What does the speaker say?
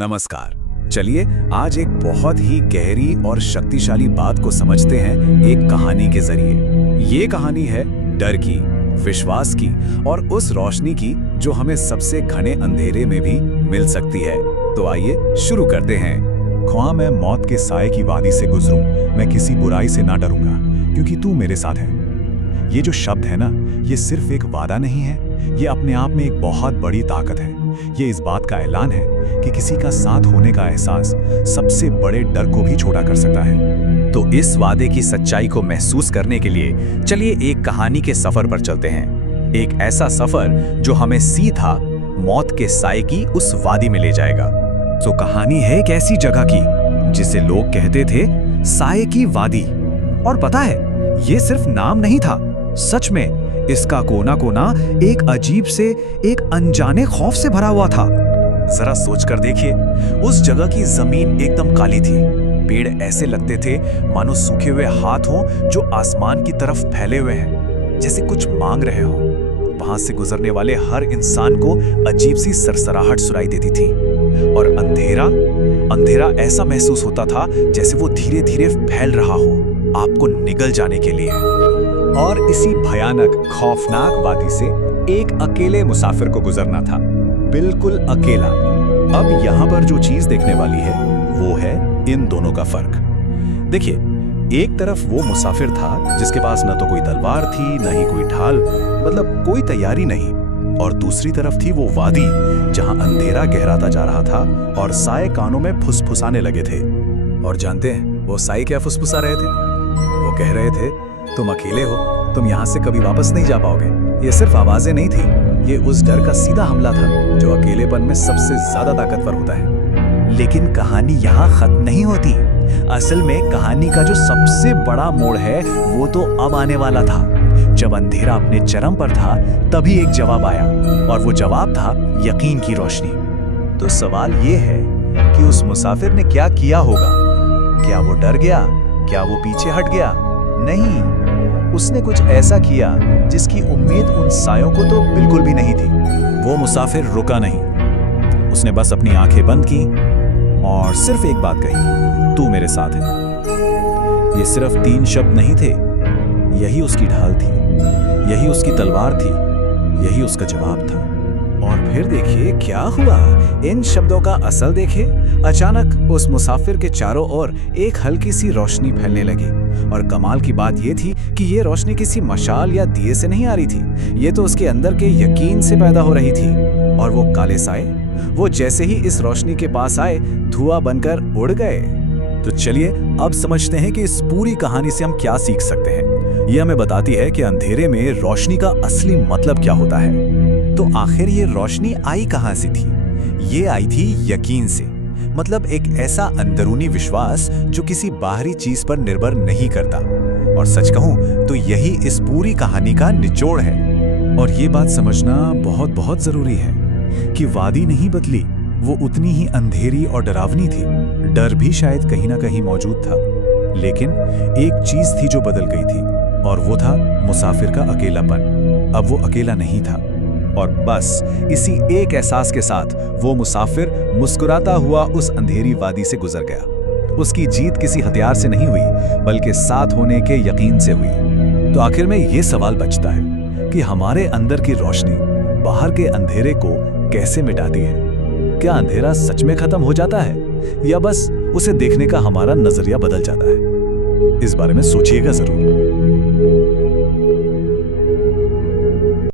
नमस्कार। चलिए आज एक बहुत ही गहरी और शक्तिशाली बात को समझते हैं एक कहानी के जरिए। ये कहानी है डर की, विश्वास की और उस रोशनी की जो हमें सबसे घने अंधेरे में भी मिल सकती है। तो आइए शुरू करते हैं। ख्वां मैं मौत के साए की वादी से गुजरूं, मैं किसी बुराई से ना डरूंगा क्योंकि तू मेरे साथ है। ये जो शब्द है ना, ये सिर्फ एक वादा नहीं है, ये अपने आप में एक बहुत बड़ी ताकत है। ये इस बात का ऐलान है कि किसी का साथ होने का एहसास सबसे बड़े डर को भी छोटा कर सकता है। तो इस वादे की सच्चाई को महसूस करने के लिए चलिए एक कहानी के सफर पर चलते हैं। एक ऐसा सफर जो हमें सीधा मौत के साए की उस वादी में ले जाएगा। तो कहानी है एक ऐसी जगह की जिसे लोग कहते थे साए की वादी। और पता है, ये सिर्फ नाम नहीं था, सच में इसका कोना कोना एक अजीब से, एक अनजाने खौफ से भरा हुआ था। जरा सोचकर देखिए, उस जगह की जमीन एकदम काली थी। पेड़ ऐसे लगते थे मानो सूखे हुए हाथ हों जो आसमान की तरफ फैले हुए हैं, जैसे कुछ मांग रहे हों। वहां से गुजरने वाले हर इंसान को अजीब सी सरसराहट सुनाई देती थी। और अंधेरा ऐसा महसूस होता था जैसे वो धीरे धीरे फैल रहा हो, आपको निगल जाने के लिए। और इसी भयानक खौफनाक वादी से एक अकेले मुसाफिर को गुजरना था, बिल्कुल अकेला। अब यहाँ पर जो चीज देखने वाली है वो है इन दोनों का फर्क। देखिए, एक तरफ वो मुसाफिर था जिसके पास न तो कोई तलवार थी, न ही कोई ढाल, मतलब कोई तैयारी नहीं। और दूसरी तरफ थी वो वादी जहां अंधेरा गहराता जा रहा था और साए कानों में फुसफुसाने लगे थे। और जानते हैं वो साए क्या फुसफुसा रहे थे? वो कह रहे थे, तुम अकेले हो, तुम यहाँ से कभी वापस नहीं जा पाओगे। ये सिर्फ आवाजें नहीं थी, ये उस डर का सीधा हमला था जो अकेलेपन में सबसे ज्यादा ताकतवर होता है। लेकिन कहानी यहाँ खत्म नहीं होती। असल में कहानी का जो सबसे बड़ा मोड़ है वो तो अब आने वाला था। जब अंधेरा अपने चरम पर था, तभी एक जवाब आया, और वो जवाब था यकीन की रोशनी। तो सवाल ये है कि उस मुसाफिर ने क्या किया होगा? क्या वो डर गया? क्या वो पीछे हट गया? नहीं, उसने कुछ ऐसा किया जिसकी उम्मीद उन सायों को तो बिल्कुल भी नहीं थी। वो मुसाफिर रुका नहीं, उसने बस अपनी आंखें बंद की और सिर्फ एक बात कही, तू मेरे साथ है। ये सिर्फ 3 शब्द नहीं थे, यही उसकी ढाल थी, यही उसकी तलवार थी, यही उसका जवाब था। और फिर देखिए क्या हुआ। इन शब्दों का असर देखिए। अचानक उस मुसाफिर के चारों ओर एक हल्की सी रोशनी फैलने लगी। और कमाल की बात यह थी कि ये रोशनी किसी मशाल या दिए से नहीं आ रही थी, ये तो उसके अंदर के यकीन से पैदा हो रही थी। और वो काले साए, वो जैसे ही इस रोशनी के पास आए, धुआं बनकर उड़ गए। तो चलिए अब समझते हैं कि इस पूरी कहानी से हम क्या सीख सकते हैं। ये हमें बताती है कि अंधेरे में रोशनी का असली मतलब क्या होता है। तो आखिर ये रोशनी आई कहां से थी? ये आई थी यकीन से, मतलब एक ऐसा अंदरूनी विश्वास जो किसी बाहरी चीज पर निर्भर नहीं करता। और सच कहूं तो यही इस पूरी कहानी का निचोड़ है। और ये बात समझना बहुत बहुत जरूरी है कि वादी नहीं बदली, वो उतनी ही अंधेरी और डरावनी थी। डर भी शायद कहीं ना कहीं मौजूद था, लेकिन एक चीज थी जो बदल गई थी, और वो था मुसाफिर का अकेलापन। अब वो अकेला नहीं था। और बस इसी एक एहसास के साथ वो मुसाफिर मुस्कुराता हुआ उस अंधेरी वादी से गुजर गया। उसकी जीत किसी हथियार से नहीं हुई, बल्कि साथ होने के यकीन से हुई। तो आखिर में ये सवाल बचता है कि हमारे अंदर की रोशनी बाहर के अंधेरे को कैसे मिटाती है? क्या अंधेरा सच में खत्म हो जाता है, या बस उसे देखने का हमारा नजरिया बदल जाता है? इस बारे में सोचिएगा जरूर।